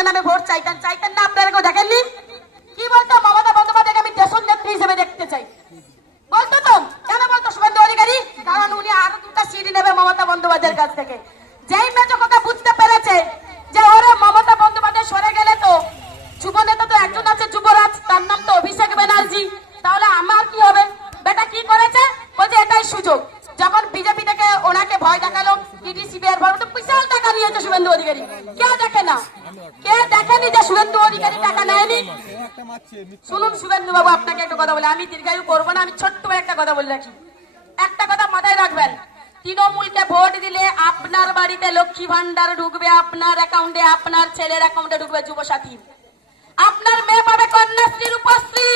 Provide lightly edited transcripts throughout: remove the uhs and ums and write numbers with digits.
ভোটের নামে ভোট চাইতেন চাইতেন না, আপনারা কেউ দেখেননি? কি বলতো মমতা বন্দ্যোপাধ্যায়কে আমি দেশের নেত্রী হিসেবে দেখতে চাই বলতো তো। কেন বলতো শুভেন্দু অধিকারী? কারণ উনি আরো 2টা সিডি নেবে মমতা বন্দ্যোপাধ্যায়ের কাছ থেকে। যেই মেজককে বুঝতে পেরেছে যে ওরা মমতা বন্দ্যোপাধ্যায় সরে গেলে তো যুব নেতা তো একজন আছে যুবরাজ, তার নাম তো অভিষেক ব্যানার্জি, তাহলে আমার কি হবে? বেটা কি করেছে? বলছে এটাই সুযোগ। যখন বিজেপি থেকে ওনাকে ভয় দেখালো, টিডিসিবি এর ভয়, তো বিশাল টাকা নিয়েছে শুভেন্দু অধিকারী। কে দেখে না? কে দেখেনি যে শুভেন্দু অধিকারী টাকা নেয়নি? শুনুন শুভেন্দু বাবু, আপনাকে একটা কথা বলে, আমি দীর্ঘায়ু করবো না, আমি ছোট্ট একটা কথা বলে রাখি। একটা কথা মাথায় রাখবেন, তৃণমূলকে ভোট দিলে আপনার বাড়িতে লক্ষ্মী ভান্ডার ঢুকবে, আপনার অ্যাকাউন্টে, আপনার ছেলের অ্যাকাউন্টে ঢুকবে যুবসাথী, আপনার মেয়ে পাবে কন্যাশ্রী রূপশ্রী,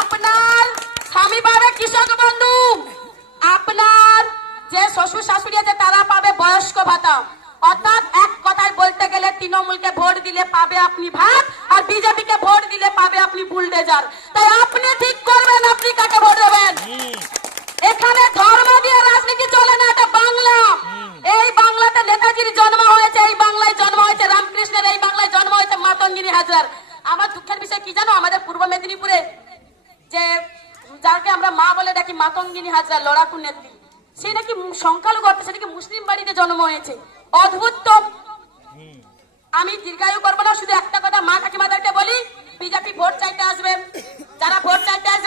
আপনার স্বামী পাবে কৃষক বন্ধু, আপনার যে শ্বশুর শাশুড়ি আছে তারা পাবে বয়স্ক ভাতা। অর্থাৎ এক কথায় বলতে গেলে তৃণমূলকে ভোট দিলে পাবে আপনি ভাত, আর বিজেপিকে ভোট দিলে পাবে আপনি বুলডেজার। তাই আপনি ঠিক করবেন আপনি কাকে ভোট দেবেন। এখানে ধর্ম দিয়ে রাজনীতি চলে না, এটা বাংলা। এই বাংলাতে নেতাজির জন্ম হয়েছে, এই বাংলায় জন্ম হয়েছে রামকৃষ্ণের, এই বাংলায় জন্ম হয়েছে মাতঙ্গিনী হাজরার। আমার দুঃখের বিষয় কি জানো, আমাদের পূর্ব মেদিনীপুরে যে যাকে আমরা মা বলে ডাকি মাতঙ্গিনী হাজরা, লড়াকু নেত্রী, সে নাকি সংখ্যালঘু, অর্থাৎ সে নাকি মুসলিম বাড়িতে জন্ম হয়েছে। অদ্ভুত তো। আমি দীর্ঘায়ু করবো না, শুধু একটা কথা মা কাকিমাদেরকে বলি, বিজেপি ভোট চাইতে আসবে, যারা ভোট চাইতে আসবে